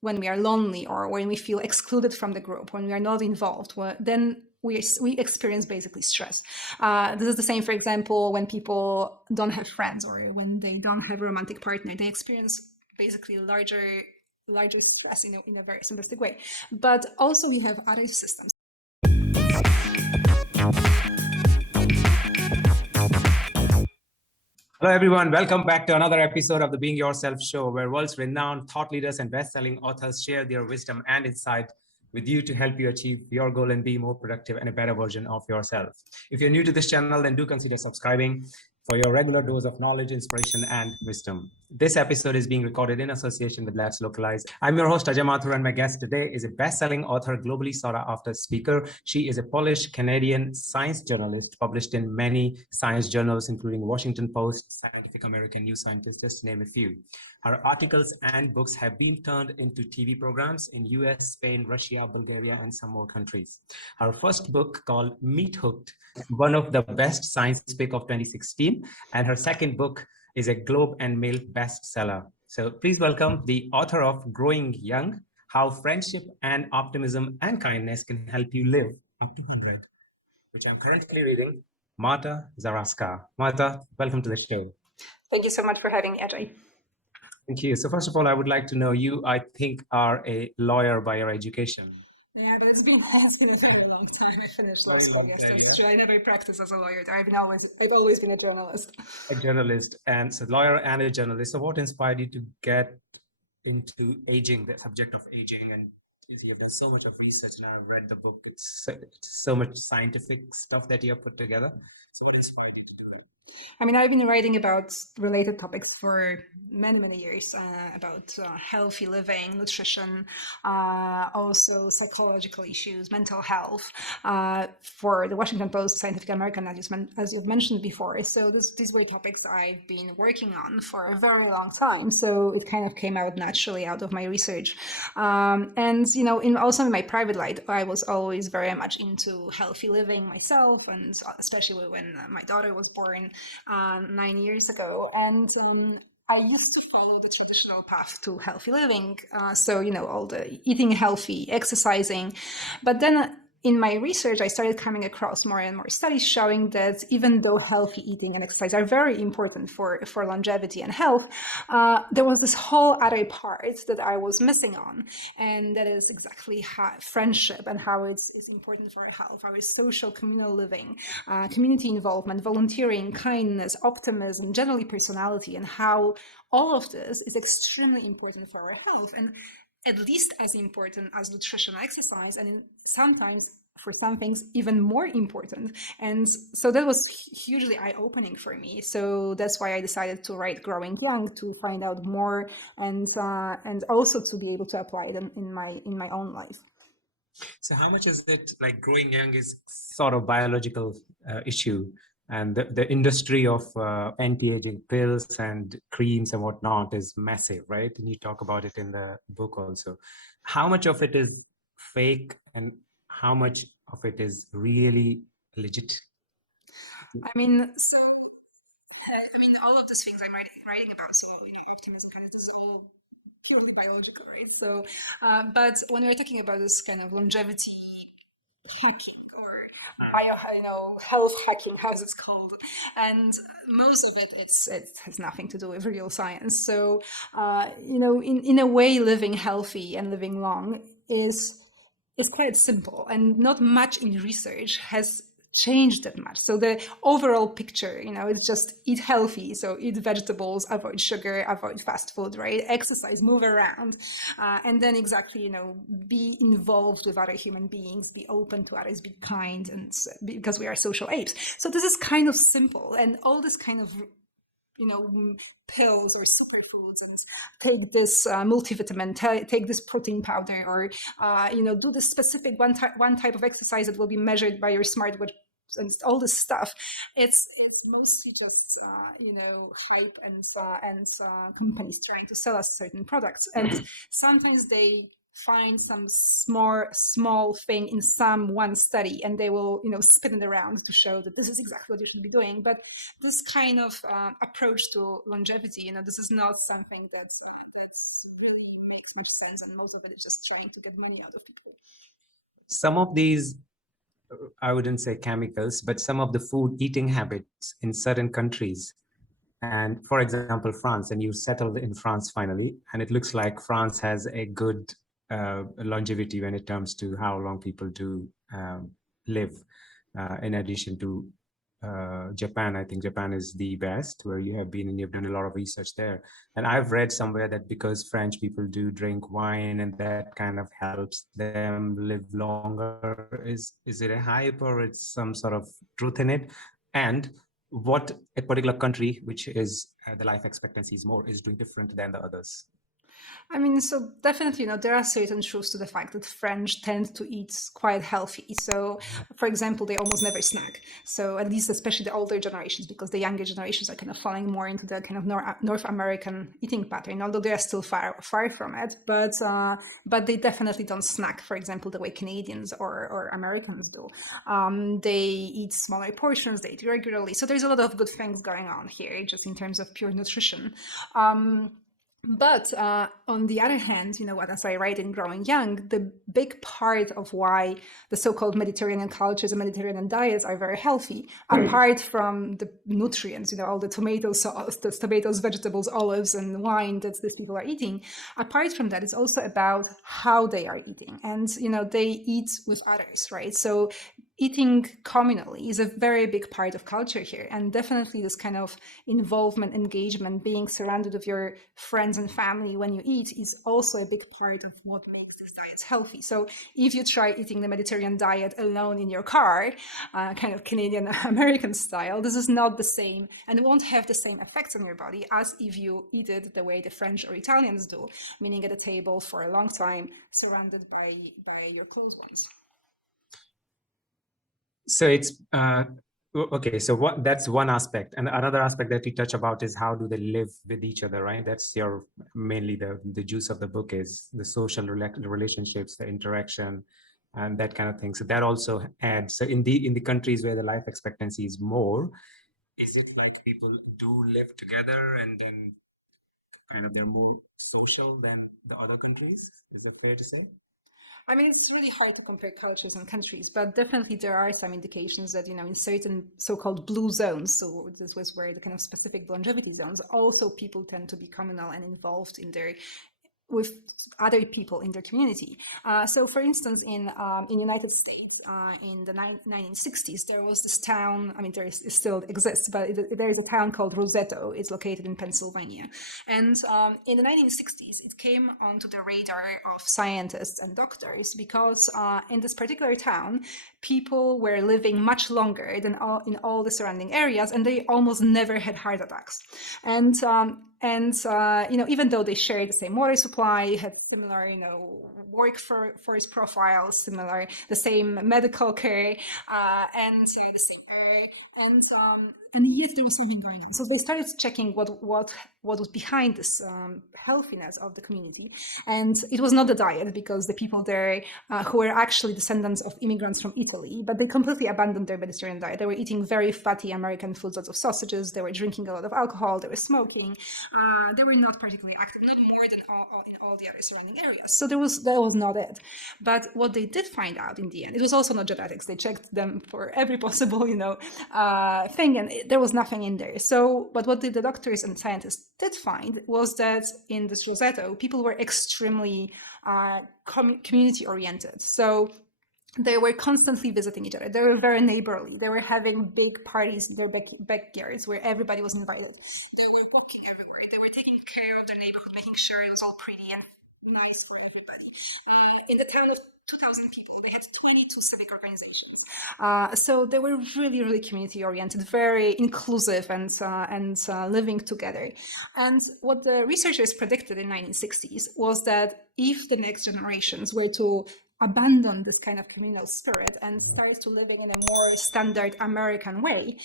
when we are lonely or when we feel excluded from the group, when we are not involved, then we experience basically stress. This is the same, for example, when people don't have friends or when they don't have a romantic partner, they experience basically larger stress in a very simplistic way. But also we have other systems. Hello, everyone. Welcome back to another episode of the Being Yourself show, where world's renowned thought leaders and best-selling authors share their wisdom and insight with you to help you achieve your goal and be more productive and a better version of yourself. If you're new to this channel, then do consider subscribing for your regular dose of knowledge, inspiration, and wisdom. This episode is being recorded in association with Let's Localize. I'm your host, Ajay Mathur, and my guest today is a best-selling author, globally sought-after speaker. She is a Polish-Canadian science journalist, published in many science journals, including Washington Post, Scientific American, New Scientist, just to name a few. Her articles and books have been turned into TV programs in US, Spain, Russia, Bulgaria, and some more countries. Her first book, called Meat Hooked, one of the best science pick of 2016, and her second book is a Globe and Mail bestseller. So please welcome the author of Growing Young, How Friendship and Optimism and Kindness Can Help You Live Up to 100, which I'm currently reading, Marta Zaraska. Marta, welcome to the show. Thank you so much for having me, Ajay. Thank you. So first of all, I would like to know, you, I think, are a lawyer by your education. Yeah, but it's been a very long time. I finished law school yesterday. I never practiced as a lawyer. I've always been a journalist. A journalist, and so lawyer and a journalist. So what inspired you to get into aging, the subject of aging? And you have done so much of research, and I've read the book. It's so much scientific stuff that you have put together. So what inspired you to do it? I mean, I've been writing about related topics for many years, about healthy living, nutrition, also psychological issues, mental health, for the Washington Post, Scientific American, as you've mentioned before. So these were topics I've been working on for a very long time. So it kind of came out naturally out of my research. And, you know, also in my private life, I was always very much into healthy living myself, and especially when my daughter was born 9 years ago. And I used to follow the traditional path to healthy living. So, you know, all the eating healthy, exercising. But then in my research, I started coming across more and more studies showing that even though healthy eating and exercise are very important for longevity and health, there was this whole other part that I was missing on. And that is exactly how friendship and how it's important for our health, our social communal living, community involvement, volunteering, kindness, optimism, generally personality, and how all of this is extremely important for our health. And at least as important as nutrition and exercise, and sometimes for some things even more important. And so that was hugely eye-opening for me. So that's why I decided to write Growing Young, to find out more and also to be able to apply it in my own life. So how much is it, like, growing young is sort of biological issue, and the industry of anti-aging pills and creams and whatnot is massive, right? And you talk about it in the book also. How much of it is fake and how much of it is really legit? I mean, all of these things I'm writing about, so, you know, optimism, kind of, this is all purely biological, right? So, but when we're talking about this kind of longevity hacking or health hacking, how is it called? And most of it has nothing to do with real science. So, you know, in a way, living healthy and living long is quite simple, and not much in research has changed that much. So the overall picture, you know, it's just eat healthy. So eat vegetables, avoid sugar, avoid fast food, right? Exercise, move around. And then exactly, you know, be involved with other human beings, be open to others, be kind, and because we are social apes. So this is kind of simple, and all this kind of, you know, pills or superfoods, and take this multivitamin, take this protein powder, or you know, do this specific one type of exercise that will be measured by your smartwatch, and all this stuff. It's mostly just you know, hype and companies trying to sell us certain products, and sometimes they find some small thing in one study, and they will, you know, spin it around to show that this is exactly what you should be doing. But this kind of approach to longevity, you know, this is not something that really makes much sense, and most of it is just trying to get money out of people. Some of these, I wouldn't say chemicals, but some of the food eating habits in certain countries. And for example, France, and you settled in France finally, and it looks like France has a good longevity when it comes to how long people do live. In addition to Japan, I think Japan is the best, where you have been and you've done a lot of research there. And I've read somewhere that because French people do drink wine and that kind of helps them live longer, is it a hype or it's some sort of truth in it? And what a particular country, which is the life expectancy is more, is doing different than the others? I mean, so definitely, there are certain truths to the fact that French tend to eat quite healthy. So, for example, they almost never snack. So, at least, especially the older generations, because the younger generations are kind of falling more into the kind of North American eating pattern, although they are still far from it. But they definitely don't snack, for example, the way Canadians or Americans do. They eat smaller portions, they eat regularly. So, there's a lot of good things going on here, just in terms of pure nutrition. But on the other hand, what, as I write in Growing Young, the big part of why the so-called Mediterranean cultures and Mediterranean diets are very healthy, apart from the nutrients, all the tomato sauce, the tomatoes, vegetables, olives, and wine that these people are eating, apart from that, it's also about how they are eating. And, they eat with others, right? So eating communally is a very big part of culture here. And definitely this kind of involvement, engagement, being surrounded with your friends and family when you eat is also a big part of what makes these diets healthy. So if you try eating the Mediterranean diet alone in your car, kind of Canadian American style, this is not the same and won't have the same effects on your body as if you eat it the way the French or Italians do, meaning at a table for a long time, surrounded by your close ones. So it's okay. So that's one aspect, and another aspect that you touch about is how do they live with each other, right? That's your mainly the juice of the book is the social relationships, the interaction, and that kind of thing. So that also adds. So in the countries where the life expectancy is more, is it like people do live together and then kind of they're more social than the other countries? Is that fair to say? I mean, it's really hard to compare cultures and countries, but definitely there are some indications that, in certain so-called blue zones, so this was where the kind of specific longevity zones, also people tend to be communal and involved with other people in their community. So, for instance, in United States, in the 1960s, there was this town. I mean, it still exists, but there is a town called Roseto. It's located in Pennsylvania, and in the 1960s, it came onto the radar of scientists and doctors because in this particular town, people were living much longer than in all the surrounding areas, and they almost never had heart attacks. And even though they shared the same water supply, had similar, workforce profiles, similar, the same medical care, and the same air, and yet there was something going on. So they started checking what was behind this healthiness of the community, and it was not the diet, because the people there who were actually descendants of immigrants from Italy, but they completely abandoned their Mediterranean diet. They were eating very fatty American foods, lots of sausages. They were drinking a lot of alcohol. They were smoking. They were not particularly active, not more than in all the other surrounding areas. So that was not it. But what they did find out in the end, it was also not genetics. They checked them for every possible, thing, and there was nothing in there. So, but what the doctors and scientists did find was that in this Roseto, people were extremely community oriented. So they were constantly visiting each other. They were very neighborly. They were having big parties in their backyards where everybody was invited. They were walking everywhere. They were taking care of their neighborhood, making sure it was all pretty and nice for everybody. In the town of 2,000 people, they had 22 civic organizations. So they were really, really community oriented, very inclusive, and living together. And what the researchers predicted in 1960s was that if the next generations were to abandon this kind of communal spirit and start to living in a more standard American way,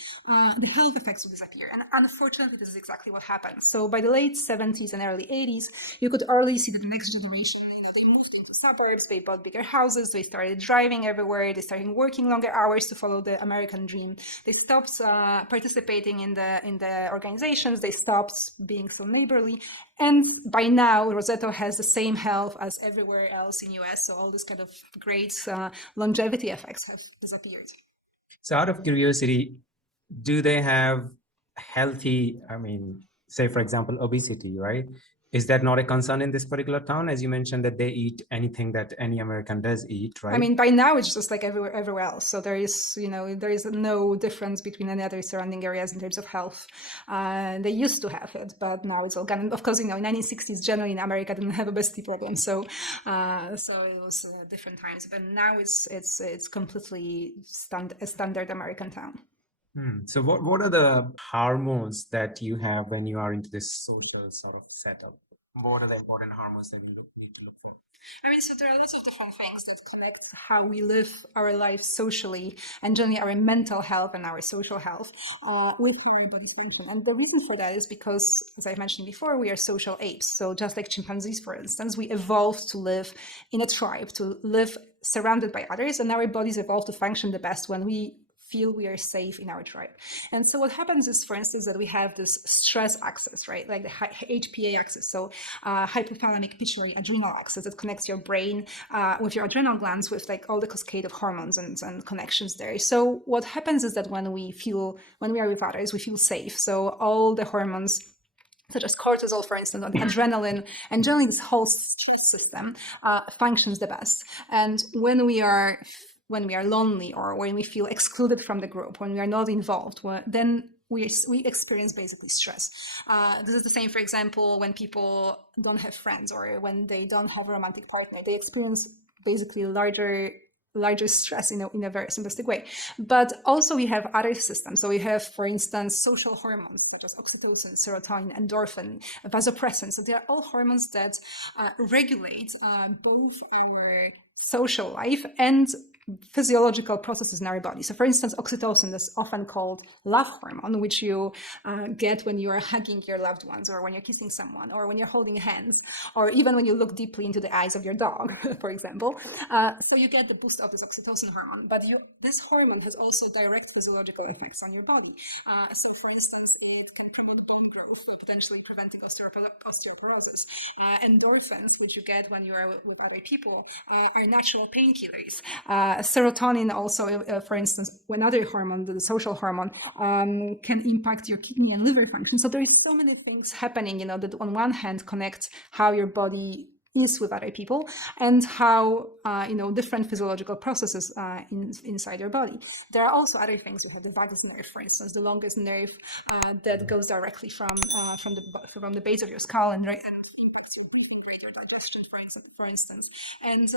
the health effects will disappear. And unfortunately, this is exactly what happened. So by the late 70s and early 80s, you could already see that the next generation, they moved into suburbs, they bought bigger houses, they started driving everywhere, they started working longer hours to follow the American dream. They stopped participating in the organizations, they stopped being so neighborly, And by now, Roseto has the same health as everywhere else in US. So all this kind of great longevity effects have disappeared. So out of curiosity, do they have healthy, I mean, say for example, obesity, right? Is that not a concern in this particular town? As you mentioned that they eat anything that any American does eat, right? I mean, by now it's just like everywhere else. So there is, there is no difference between any other surrounding areas in terms of health. They used to have it, but now it's all gone. And of course, in 1960s, generally in America didn't have obesity problem. So it was different times. But now it's completely a standard American town. So what are the hormones that you have when you are into this social sort of setup? What are the important hormones that you need to look for? I mean, so there are lots of different things that connect how we live our lives socially and generally our mental health and our social health with our body's function. And the reason for that is because, as I mentioned before, we are social apes. So just like chimpanzees, for instance, we evolved to live in a tribe, to live surrounded by others, and our bodies evolved to function the best when we feel we are safe in our tribe. And so what happens is, for instance, that we have this stress axis, right? Like the HPA axis. So hypothalamic pituitary adrenal axis that connects your brain with your adrenal glands with like all the cascade of hormones and connections there. So what happens is that when we are with others, we feel safe. So all the hormones such as cortisol, for instance, or the adrenaline, and generally this whole system functions the best. And when we are lonely or when we feel excluded from the group, when we are not involved, then we experience basically stress. This is the same, for example, when people don't have friends or when they don't have a romantic partner, they experience basically larger stress in a very simplistic way. But also we have other systems. So we have, for instance, social hormones such as oxytocin, serotonin, endorphin, vasopressin. So they are all hormones that regulate both our social life and physiological processes in our body. So for instance, oxytocin is often called love hormone, which you get when you are hugging your loved ones or when you're kissing someone or when you're holding hands or even when you look deeply into the eyes of your dog, for example. So you get the boost of this oxytocin hormone, but this hormone has also direct physiological effects on your body. So for instance, it can promote bone growth, potentially preventing osteoporosis. Endorphins, which you get when you are with other people, are natural painkillers. Serotonin also, for instance, another hormone, the social hormone, can impact your kidney and liver function. So there is so many things happening, that on one hand connect how your body is with other people and how different physiological processes inside your body. There are also other things. We have the vagus nerve, for instance, the longest nerve that goes directly from the base of your skull and your breathing rate, your digestion, for instance. And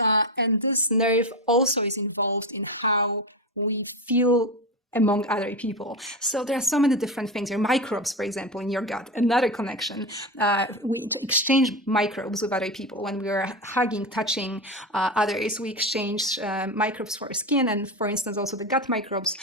this nerve also is involved in how we feel among other people. So there are so many different things. Your microbes, for example, in your gut, another connection. We exchange microbes with other people. When we are hugging, touching others, we exchange microbes for our skin. And for instance, also the gut microbes,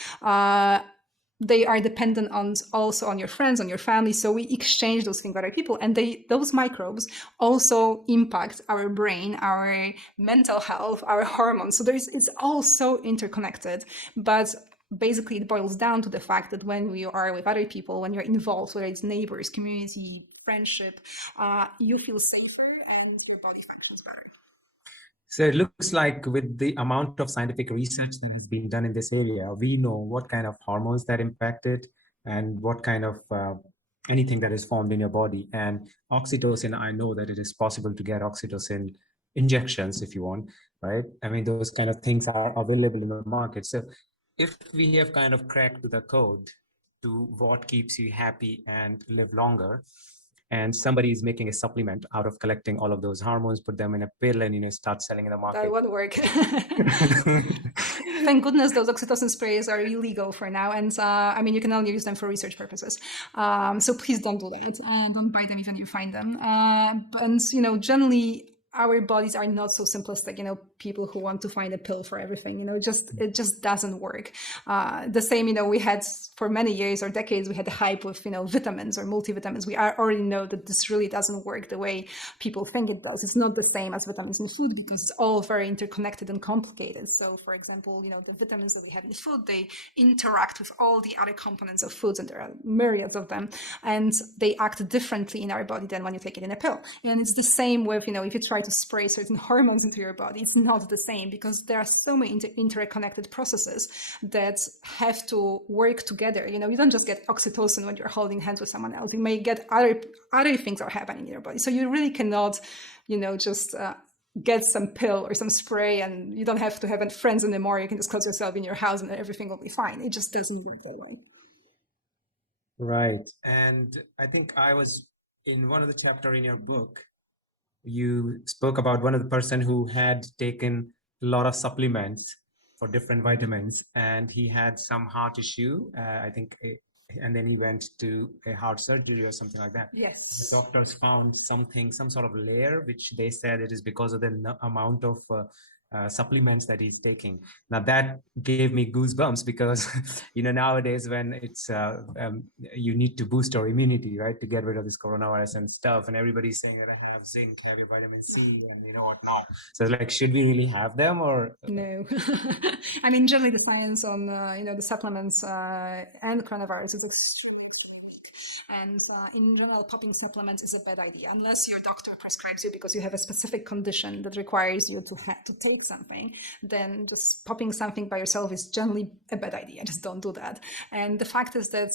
they are dependent also on your friends, on your family. So we exchange those things with other people, and those microbes also impact our brain, our mental health, our hormones. So it's all so interconnected. But basically, it boils down to the fact that when you are with other people, when you're involved, whether it's neighbors, community, friendship, you feel safer and your body functions better. So it looks like with the amount of scientific research that is being done in this area, we know what kind of hormones that impact it and what kind of anything that is formed in your body. And oxytocin, I know that it is possible to get oxytocin injections if you want, right? I mean, those kind of things are available in the market. So if we have kind of cracked the code to what keeps you happy and live longer, and somebody is making a supplement out of collecting all of those hormones, put them in a pill and start selling in the market. That won't work. Thank goodness those oxytocin sprays are illegal for now. And I mean, you can only use them for research purposes. So please don't do that. Don't buy them even if you find them. And generally, our bodies are not so simplistic, people who want to find a pill for everything, it just doesn't work. The same, we had for many years or decades, we had the hype with, vitamins or multivitamins. We already know that this really doesn't work the way people think it does. It's not the same as vitamins in food because it's all very interconnected and complicated. So for example, the vitamins that we have in food, they interact with all the other components of foods, and there are myriads of them, and they act differently in our body than when you take it in a pill. And it's the same with, if you try to spray certain hormones into your body, it's not the same because there are so many interconnected processes that have to work together. You don't just get oxytocin when you're holding hands with someone else. You may get other things are happening in your body. So you really cannot, just get some pill or some spray, and you don't have to have friends anymore. You can just close yourself in your house and everything will be fine. It just doesn't work that way. Right. And I think I was in one of the chapter in your book, you spoke about one of the person who had taken a lot of supplements for different vitamins, and he had some heart issue, I think, and then he went to a heart surgery or something like that. Yes. The doctors found some sort of layer, which they said it is because of the amount of supplements that he's taking. Now that gave me goosebumps because, nowadays when it's, you need to boost your immunity, right, to get rid of this coronavirus and stuff. And everybody's saying that I have zinc, I have vitamin C, and whatnot. So like, should we really have them or? No. I mean, generally the science on, the supplements and coronavirus is extremely weak. And in general, popping supplements is a bad idea unless your doctor prescribes you because you have a specific condition that requires you to take something. Then just popping something by yourself is generally a bad idea. Just don't do that. And the fact is that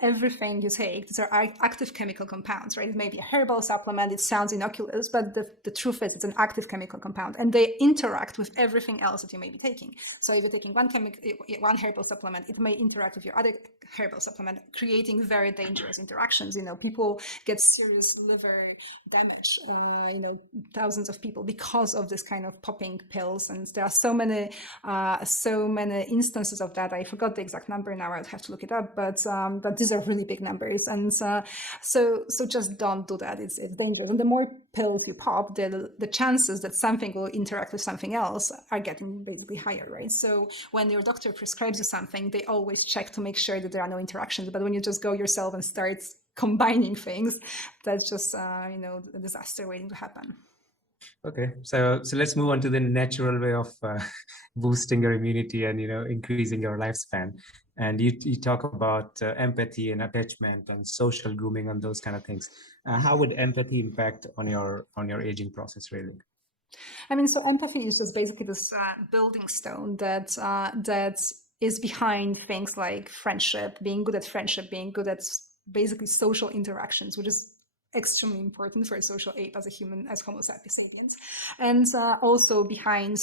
everything you take, these are active chemical compounds, right? It may be a herbal supplement. It sounds innocuous, but the truth is it's an active chemical compound, and they interact with everything else that you may be taking. So if you're taking one herbal supplement, it may interact with your other herbal supplement, creating very dangerous interactions. People get serious liver damage, thousands of people because of this kind of popping pills. And there are so many instances of that. I forgot the exact number now. I'd have to look it up, but these are really big numbers. And so just don't do that. It's dangerous. And the more pills you pop, the chances that something will interact with something else are getting basically higher, right? So when your doctor prescribes you something, they always check to make sure that there are no interactions. But when you just go yourself and start combining things, that's just a disaster waiting to happen. Okay, so let's move on to the natural way of boosting your immunity and increasing your lifespan. And you talk about empathy and attachment and social grooming and those kind of things. How would empathy impact on your aging process, really? I mean, so empathy is just basically this building stone that is behind things like friendship, being good at basically social interactions, which is extremely important for social ape as a human, as Homo sapiens, and also behind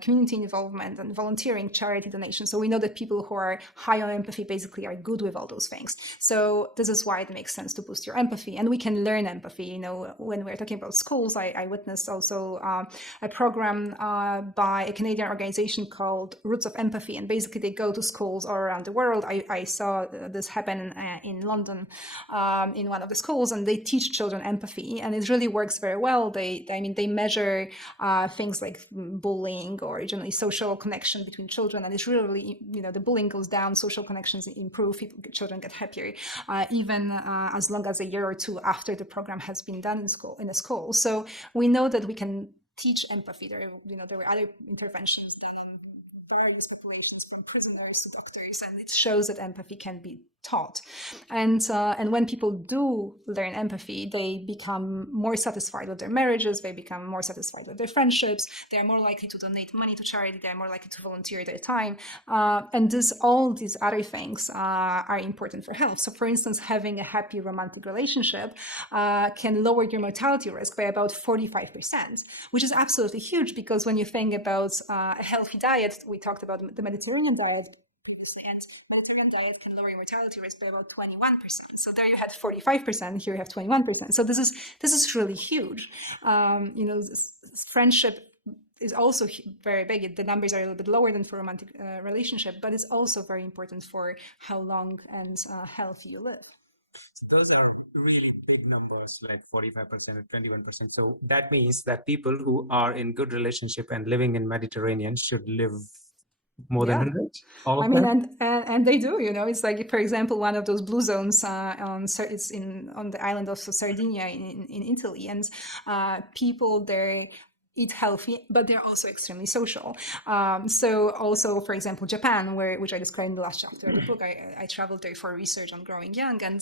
community involvement and volunteering, charity donation. So we know that people who are high on empathy basically are good with all those things. So this is why it makes sense to boost your empathy, and we can learn empathy. When we're talking about schools, I witnessed also a program by a Canadian organization called Roots of Empathy, and basically they go to schools all around the world. I saw this happen in London in one of the schools, and they teach children empathy, and it really works very well. They measure things like bullying or generally social connection between children, and it's really, the bullying goes down, social connections improve, children get happier, even as long as a year or two after the program has been done in a school. So we know that we can teach empathy. There were other interventions done on various populations, from prisoners to doctors, and it shows that empathy can be taught. And when people do learn empathy, they become more satisfied with their marriages, they become more satisfied with their friendships, they are more likely to donate money to charity, they are more likely to volunteer their time. And all these other things are important for health. So for instance, having a happy romantic relationship can lower your mortality risk by about 45%, which is absolutely huge, because when you think about a healthy diet, we talked about the Mediterranean diet previously, and Mediterranean diet can lower your mortality risk by about 21%. So there you had 45%, here you have 21%. So this is really huge. Friendship is also very big. The numbers are a little bit lower than for romantic relationship, but it's also very important for how long and healthy you live. So those are really big numbers, like 45% and 21%. So that means that people who are in good relationship and living in Mediterranean should live more than Yeah. 100, all I of mean, them. and they do, it's like, for example, one of those blue zones it's on the island of Sardinia in Italy, and people there eat healthy, but they're also extremely social. So also, for example, Japan, which I described in the last chapter of the book, I traveled there for research on growing young, and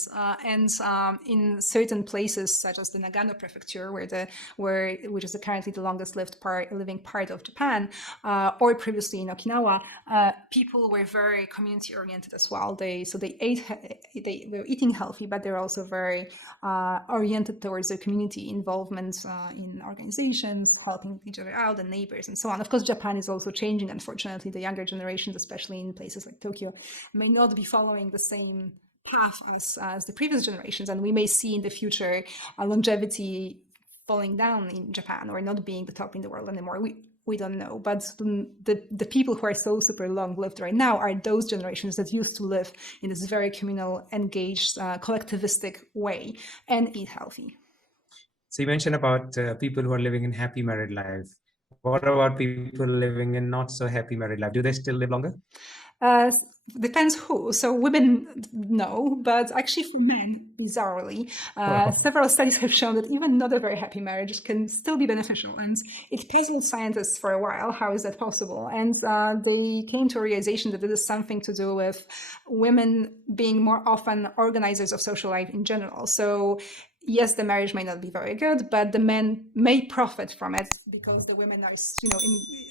in certain places such as the Nagano prefecture, which is currently the longest living part of Japan, or previously in Okinawa, people were very community oriented as well. They were eating healthy, but they're also very oriented towards their community involvement in organizations, helping each other out, and neighbors, and so on. Of course, Japan is also changing. Unfortunately, the younger generations, especially in places like Tokyo, may not be following the same path as the previous generations, and we may see in the future longevity falling down in Japan or not being the top in the world anymore. We don't know, but the people who are so super long lived right now are those generations that used to live in this very communal, engaged, collectivistic way and eat healthy. So you mentioned about people who are living in happy married life. What about people living in not so happy married life? Do they still live longer? Uh, Depends who. So women, no, but actually for men, bizarrely, several studies have shown that even not a very happy marriage can still be beneficial. And it puzzled scientists for a while. How is that possible? And they came to a realization that this is something to do with women being more often organizers of social life in general. So yes, the marriage may not be very good, but the men may profit from it because the women are,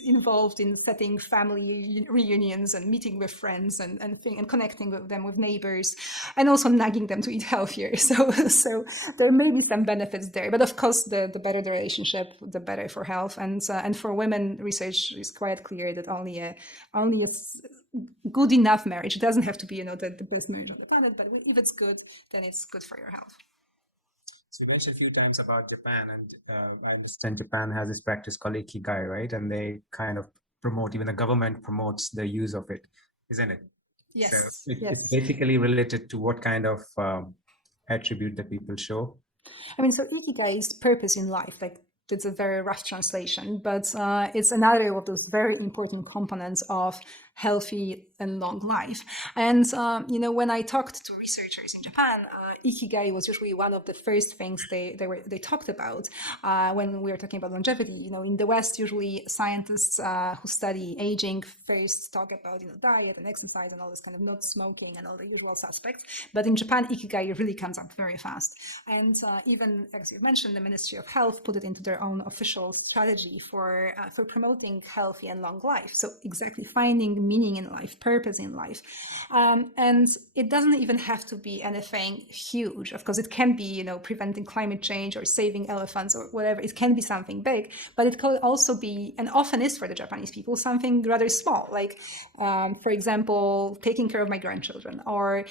involved in setting family reunions and meeting with friends and connecting with them, with neighbors, and also nagging them to eat healthier. So there may be some benefits there, but of course, the better the relationship, the better for health. And for women, research is quite clear that only a good enough marriage, it doesn't have to be the best marriage on the planet, but if it's good, then it's good for your health. So you mentioned a few times about Japan, and I understand Japan has this practice called ikigai, right? And they kind of promote, even the government promotes the use of it, isn't it? So Yes, it's yes. basically related to what kind of attribute that people show. I mean, so ikigai is purpose in life. Like, it's a very rough translation, but it's another of those very important components of healthy and long life. And when I talked to researchers in Japan, ikigai was usually one of the first things they talked about when we were talking about longevity. In the West, usually scientists who study aging first talk about diet and exercise and all this kind of not smoking and all the usual suspects. But in Japan, ikigai really comes up very fast. And even, as you mentioned, the Ministry of Health put it into their own official strategy for promoting healthy and long life. So exactly finding meaning in life, purpose in life. And it doesn't even have to be anything huge. Of course, it can be, preventing climate change or saving elephants or whatever. It can be something big, but it could also be, and often is for the Japanese people, something rather small, like, for example, taking care of my grandchildren or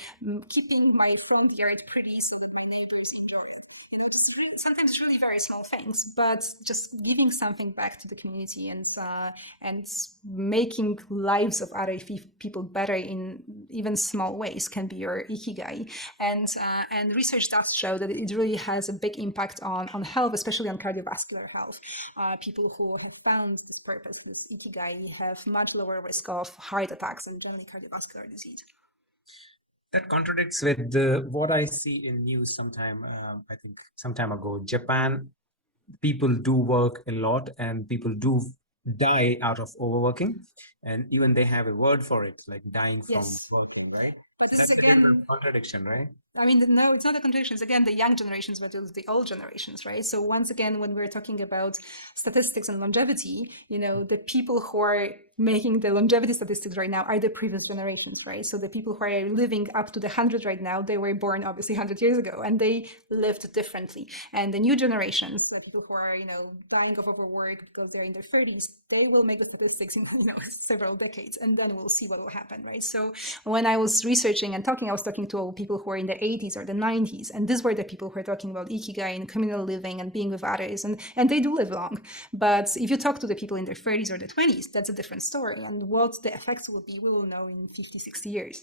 keeping my front yard pretty so that the neighbors enjoy it. Sometimes it's really very small things, but just giving something back to the community and making lives of other people better in even small ways can be your ikigai. And research does show that it really has a big impact on health, especially on cardiovascular health. People who have found this purpose, this ikigai, have much lower risk of heart attacks and generally cardiovascular disease. That contradicts with what I see in news sometime, I think some time ago. Japan, people do work a lot and people do die out of overworking. And even they have a word for it, like dying from Yes. working, right? But So this is that's a different again, contradiction, right? I mean, no, it's not a contradiction. It's again the young generations, but it's the old generations, right? So once again, when we're talking about statistics and longevity, the people who are making the longevity statistics right now are the previous generations, right? So the people who are living up to the 100 right now, they were born obviously 100 years ago, and they lived differently. And the new generations, the people who are dying of overwork because they're in their 30s, they will make the statistics in several decades, and then we'll see what will happen, right? So when I was researching and talking, I was talking to people who are in the 80s or the 90s, and these were the people who were talking about ikigai and communal living and being with others, and they do live long. But if you talk to the people in their 30s or the 20s, that's a different story, and what the effects will be, we will know in 50, 60 years.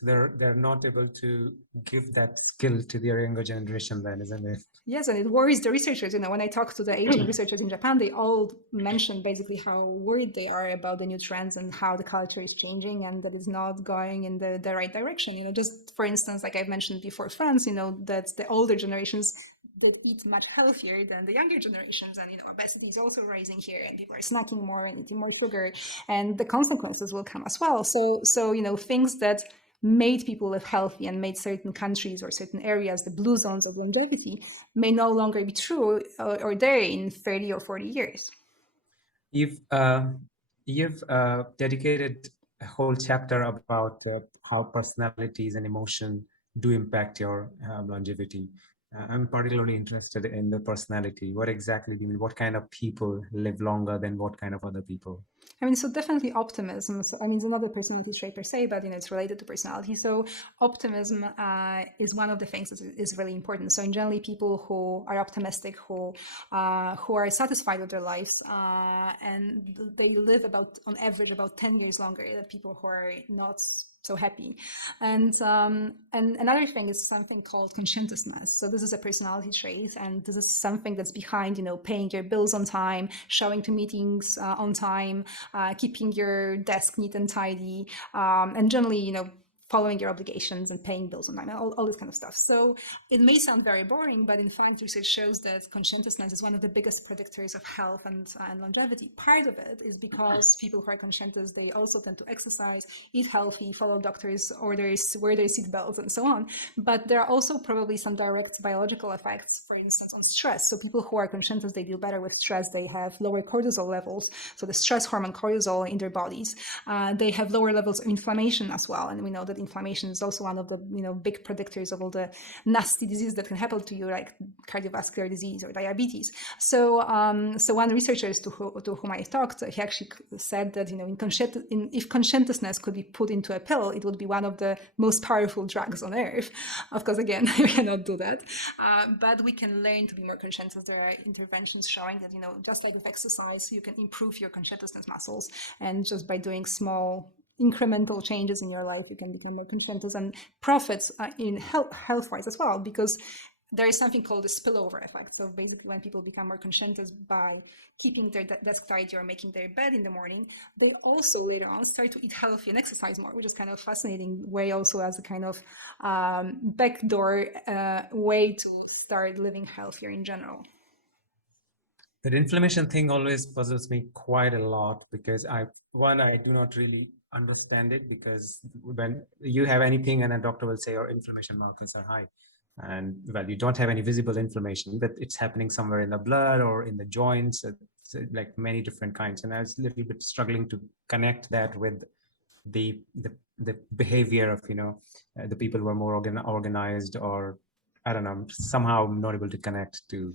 So they're not able to give that skill to their younger generation then, isn't it? Yes, and it worries the researchers. When I talk to the aging researchers in Japan, they all mention basically how worried they are about the new trends and how the culture is changing and that it's not going in the right direction. Just for instance, like I've mentioned before, France, that the older generations that eat much healthier than the younger generations, and obesity is also rising here, and people are snacking more and eating more sugar, and the consequences will come as well. So things that made people live healthy and made certain countries or certain areas the blue zones of longevity may no longer be true or there in 30 or 40 years. You've dedicated a whole chapter about how personalities and emotion do impact your longevity. I'm particularly interested in the personality. What exactly do you mean? What kind of people live longer than what kind of other people? So definitely optimism. So, it's not a personality trait per se, but it's related to personality. So optimism is one of the things that is really important. So in generally, people who are optimistic, who are satisfied with their lives, and they live on average about 10 years longer than people who are not so happy. And another thing is something called conscientiousness. So this is a personality trait, and this is something that's behind, paying your bills on time, showing to meetings on time, keeping your desk neat and tidy, and generally, following your obligations and paying bills on time, all this kind of stuff. So it may sound very boring, but in fact, research shows that conscientiousness is one of the biggest predictors of health and longevity. Part of it is because people who are conscientious, they also tend to exercise, eat healthy, follow doctors' orders, wear their seatbelts, and so on. But there are also probably some direct biological effects, for instance, on stress. So people who are conscientious, they deal better with stress. They have lower cortisol levels, so the stress hormone cortisol in their bodies. They have lower levels of inflammation as well, and we know that inflammation is also one of the big predictors of all the nasty diseases that can happen to you, like cardiovascular disease or diabetes. So one researcher to whom I talked, he actually said that if conscientiousness could be put into a pill, it would be one of the most powerful drugs on earth. Of course, again, we cannot do that, but we can learn to be more conscientious. There are interventions showing that just like with exercise, you can improve your conscientiousness muscles, and just by doing small incremental changes in your life, you can become more conscientious and profits in health-wise as well, because there is something called the spillover effect. So basically, when people become more conscientious by keeping their desk tidy or making their bed in the morning, they also later on start to eat healthy and exercise more, which is kind of fascinating way also as a kind of backdoor way to start living healthier in general. That inflammation thing always puzzles me quite a lot, because I do not really understand it, because when you have anything and a doctor will say your inflammation markers are high, and well, you don't have any visible inflammation, but it's happening somewhere in the blood or in the joints, like many different kinds. And I was a little bit struggling to connect that with the behavior of the people who are more organized, or I don't know, somehow I'm not able to connect to.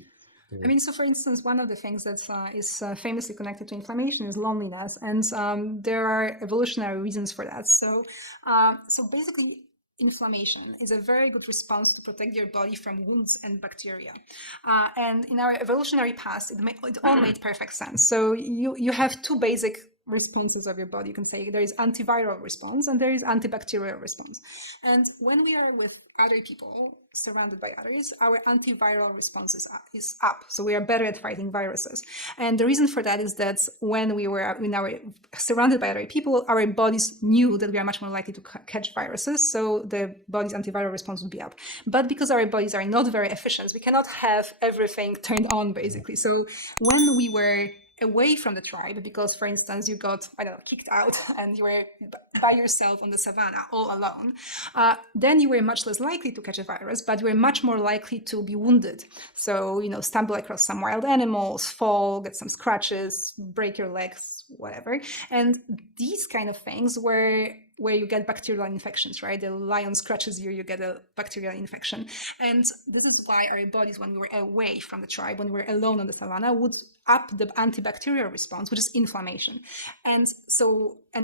So for instance, one of the things that is famously connected to inflammation is loneliness, and there are evolutionary reasons for that. So basically, inflammation is a very good response to protect your body from wounds and bacteria. And in our evolutionary past, it all made perfect sense. So you have two basic responses of your body. You can say there is antiviral response and there is antibacterial response. And when we are with other people, surrounded by others, our antiviral response is up. So we are better at fighting viruses. And the reason for that is that when we were surrounded by other people, our bodies knew that we are much more likely to catch viruses. So the body's antiviral response would be up. But because our bodies are not very efficient, we cannot have everything turned on, basically. So when we were away from the tribe, because for instance you got kicked out and you were by yourself on the savannah all alone, then you were much less likely to catch a virus, but you were much more likely to be wounded. So stumble across some wild animals, fall, get some scratches, break your legs, whatever. And these kind of things where you get bacterial infections, right? The lion scratches you, you get a bacterial infection. And this is why our bodies, when we were away from the tribe, when we were alone on the savannah, would up the antibacterial response, which is inflammation. And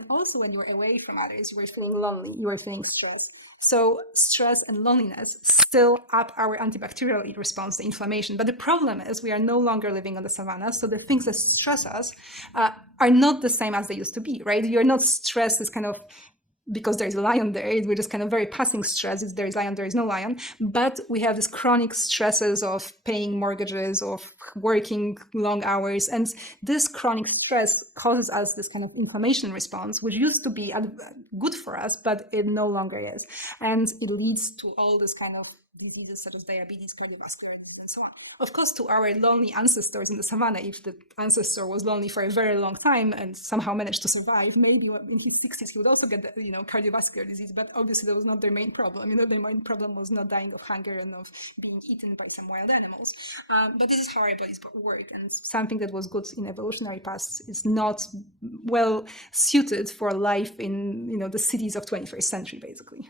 also when you're away from others, you were feeling lonely, you were feeling stressed. So stress and loneliness still up our antibacterial response to inflammation. But the problem is we are no longer living on the savannah. So the things that stress us are not the same as they used to be, right? You're not stressed as kind of because there's a lion there. We're just kind of very passing stress. It's there is lion, there is no lion. But we have these chronic stresses of paying mortgages, of working long hours. And this chronic stress causes us this kind of inflammation response, which used to be good for us, but it no longer is. And it leads to all this kind of diseases such as diabetes, cardiovascular disease, and so on. Of course, to our lonely ancestors in the savannah, if the ancestor was lonely for a very long time and somehow managed to survive, maybe in his 60s he would also get cardiovascular disease. But obviously, that was not their main problem. Their main problem was not dying of hunger and of being eaten by some wild animals. But this is how our bodies work, and something that was good in evolutionary past is not well suited for life in the cities of 21st century, basically.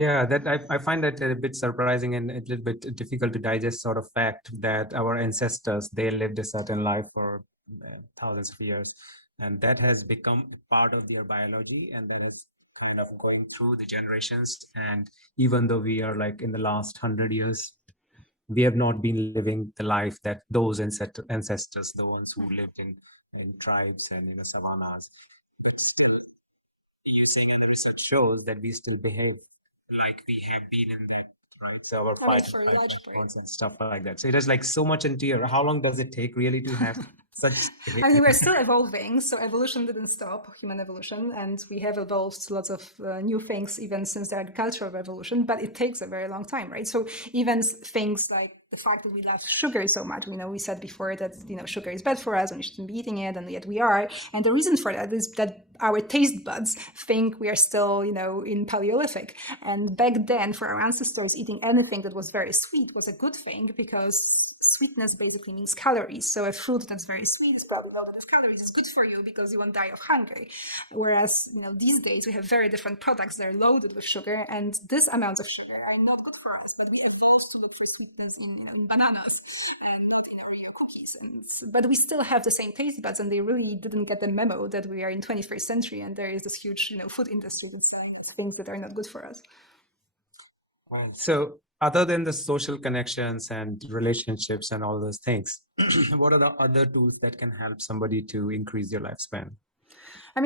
Yeah, that I find that a bit surprising and a little bit difficult to digest sort of fact that our ancestors, they lived a certain life for thousands of years, and that has become part of their biology, and that is kind of going through the generations. And even though we are like in the last 100 years, we have not been living the life that those ancestors, the ones who lived in tribes and savannas, but still using, and the research shows that we still behave like we have been in that, right? So our fight and for a flight large part. response and stuff like that. So it is like so much into your, how long does it take really to have such behavior? We're still evolving, so evolution didn't stop, human evolution, and we have evolved lots of new things even since the agricultural revolution, but it takes a very long time, right? So even things like the fact that we love sugar so much, we said before that sugar is bad for us and we shouldn't be eating it, and yet we are. And the reason for that is that our taste buds think we are still in Paleolithic. And back then, for our ancestors, eating anything that was very sweet was a good thing, because sweetness basically means calories. So a fruit that's very sweet is probably loaded with calories. It's good for you because you won't die of hunger. Whereas these days we have very different products that are loaded with sugar, and these amounts of sugar are not good for us. But we evolved to look for sweetness in bananas and in Oreo cookies, but we still have the same taste buds, and they really didn't get the memo that we are in 21st century and there is this huge food industry that's selling things that are not good for us. So other than the social connections and relationships and all those things, what are the other tools that can help somebody to increase their lifespan?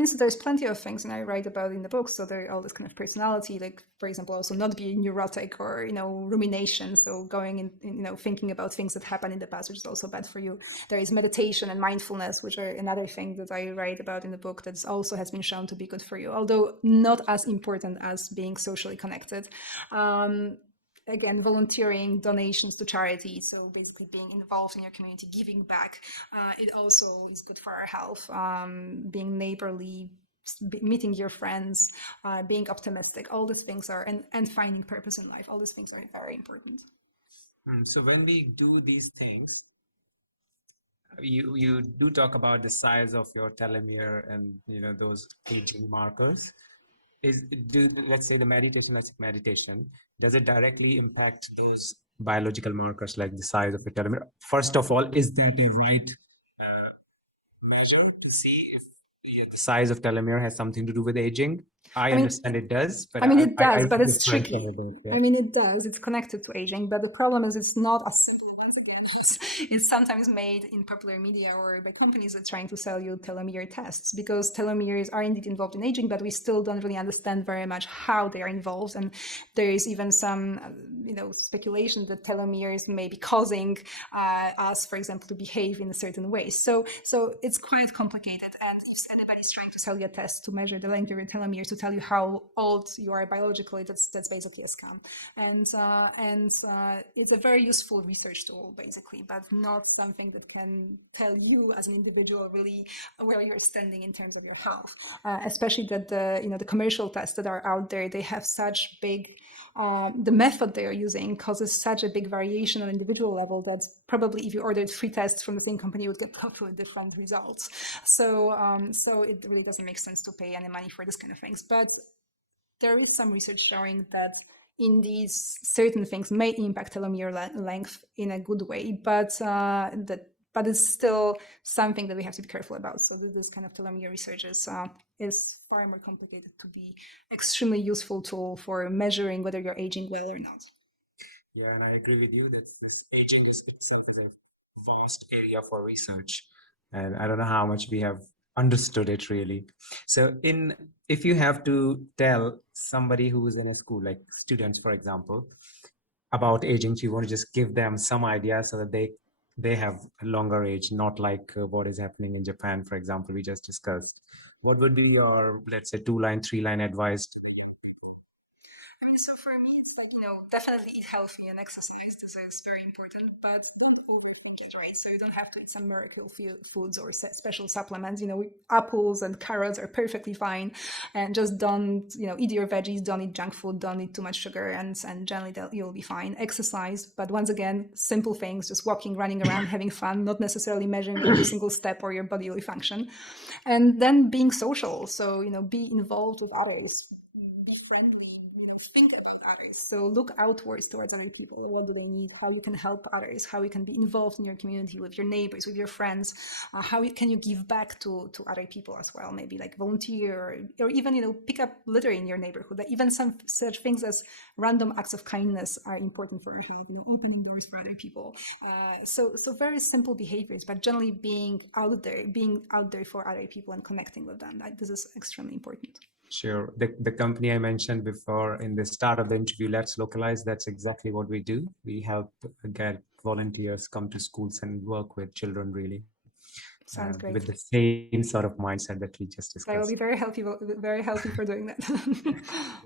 So there's plenty of things, and I write about in the book. So there are all this kind of personality, like, for example, also not being neurotic or, rumination. So going in, thinking about things that happened in the past, which is also bad for you. There is meditation and mindfulness, which are another thing that I write about in the book that also has been shown to be good for you, although not as important as being socially connected. Again, volunteering, donations to charity, so basically being involved in your community, giving back, it also is good for our health. Being neighborly, meeting your friends, being optimistic, all these things are, and finding purpose in life, all these things are very important. So when we do these things, you do talk about the size of your telomere and those aging markers. Let's say meditation, does it directly impact those biological markers like the size of the telomere? First of all, is that the right measure to see if the size of telomere has something to do with aging? I understand it does, but it does, but it's different tricky. from it, yeah. It does. It's connected to aging, but the problem is it's not as simple. Once again, it's sometimes made in popular media or by companies that are trying to sell you telomere tests, because telomeres are indeed involved in aging, but we still don't really understand very much how they are involved. And there is even some, speculation that telomeres may be causing us, for example, to behave in a certain way. So it's quite complicated. And if anybody's trying to sell you a test to measure the length of your telomeres to tell you how old you are biologically, that's basically a scam. And it's a very useful research tool, basically, but not something that can tell you as an individual really where you're standing in terms of your health. Especially that the commercial tests that are out there, they have such big, the method they are using causes such a big variation on individual level that probably if you ordered 3 tests from the same company, you would get totally different results. So it really doesn't make sense to pay any money for this kind of things. But there is some research showing that in these certain things may impact telomere length in a good way, but it's still something that we have to be careful about. So this kind of telomere research is far more complicated to be extremely useful tool for measuring whether you're aging well or not. Yeah, and I agree with you that aging is a vast area for research, and I don't know how much we have understood it really. So if you have to tell somebody who is in a school, like students, for example, about aging, you want to just give them some idea so that they have a longer age, not like what is happening in Japan, for example, we just discussed. What would be your, let's say, 2-line, 3-line advice? I mean, so for me, it's like, definitely eat healthy and exercise. This is very important, but don't overthink it, right? So you don't have to eat some miracle foods or special supplements. Apples and carrots are perfectly fine. And just don't, eat your veggies, don't eat junk food, don't eat too much sugar, and generally you'll be fine. Exercise, but once again, simple things, just walking, running around, having fun, not necessarily measuring every single step or your bodily function. And then being social. So, be involved with others, be friendly, think about others. So look outwards towards other people. What do they need? How you can help others? How you can be involved in your community, with your neighbors, with your friends? Can you give back to other people as well? Maybe like volunteer, or even pick up litter in your neighborhood. Like even some such things as random acts of kindness are important for our health. Opening doors for other people. So very simple behaviors, but generally being out there for other people and connecting with them. This is extremely important. Sure. The company I mentioned before in the start of the interview, Let's Localize, that's exactly what we do. We help get volunteers come to schools and work with children, really. Sounds great. With the same sort of mindset that we just discussed. I will be very healthy for doing that.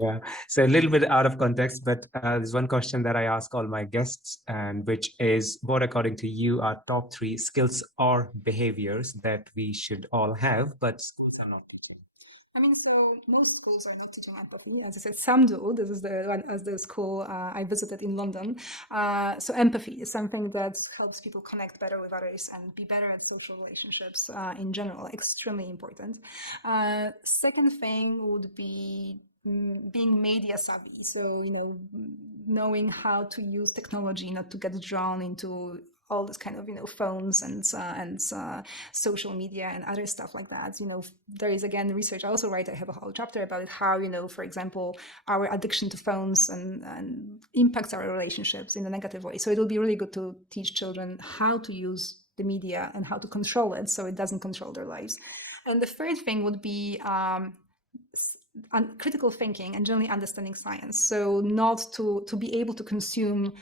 Yeah. So a little bit out of context, but there's one question that I ask all my guests, and which is, what, according to you, are top 3 skills or behaviors that we should all have, but schools are not teaching? I mean, so most schools are not teaching empathy. As I said, some do. This is the one as the school I visited in London. So empathy is something that helps people connect better with others and be better at social relationships in general. Extremely important. Second thing would be being media savvy. So, knowing how to use technology, not to get drawn into all this kind of phones and social media and other stuff like that. There is again research I also write. I have a whole chapter about it, how for example, our addiction to phones and impacts our relationships in a negative way. So it'll be really good to teach children how to use the media and how to control it so it doesn't control their lives. And the third thing would be critical thinking and generally understanding science. So not to be able to consume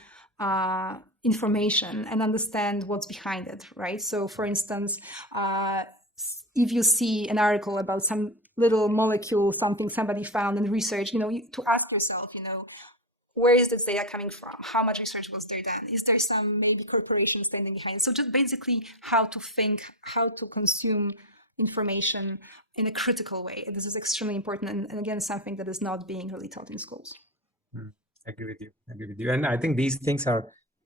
information and understand what's behind it, right? So for instance, if you see an article about some little molecule, something somebody found in research, to ask yourself, where is this data coming from? How much research was there done? Is there some maybe corporation standing behind it? So just basically how to think, how to consume information in a critical way. This is extremely important, and again, something that is not being really taught in schools. I agree with you. And I think these things are,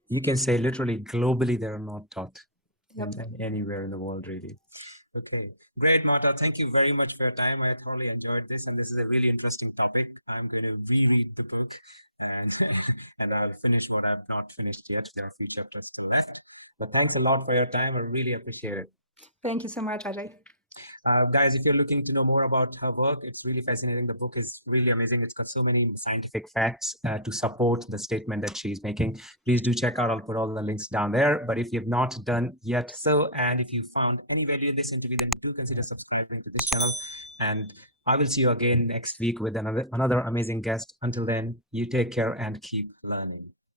you can say literally globally, they're not taught anywhere in the world, really. Okay, great, Marta. Thank you very much for your time. I thoroughly enjoyed this, and this is a really interesting topic. I'm going to reread the book, and and I'll finish what I've not finished yet. There are a few chapters still left. But thanks a lot for your time. I really appreciate it. Thank you so much, Ajay. Guys, if you're looking to know more about her work, it's really fascinating. The book is really amazing. It's got so many scientific facts to support the statement that she's making. Please do check out. I'll put all the links down there. But if you've not done yet so, and if you found any value in this interview, then do consider subscribing to this channel. And I will see you again next week with another amazing guest. Until then, you take care and keep learning.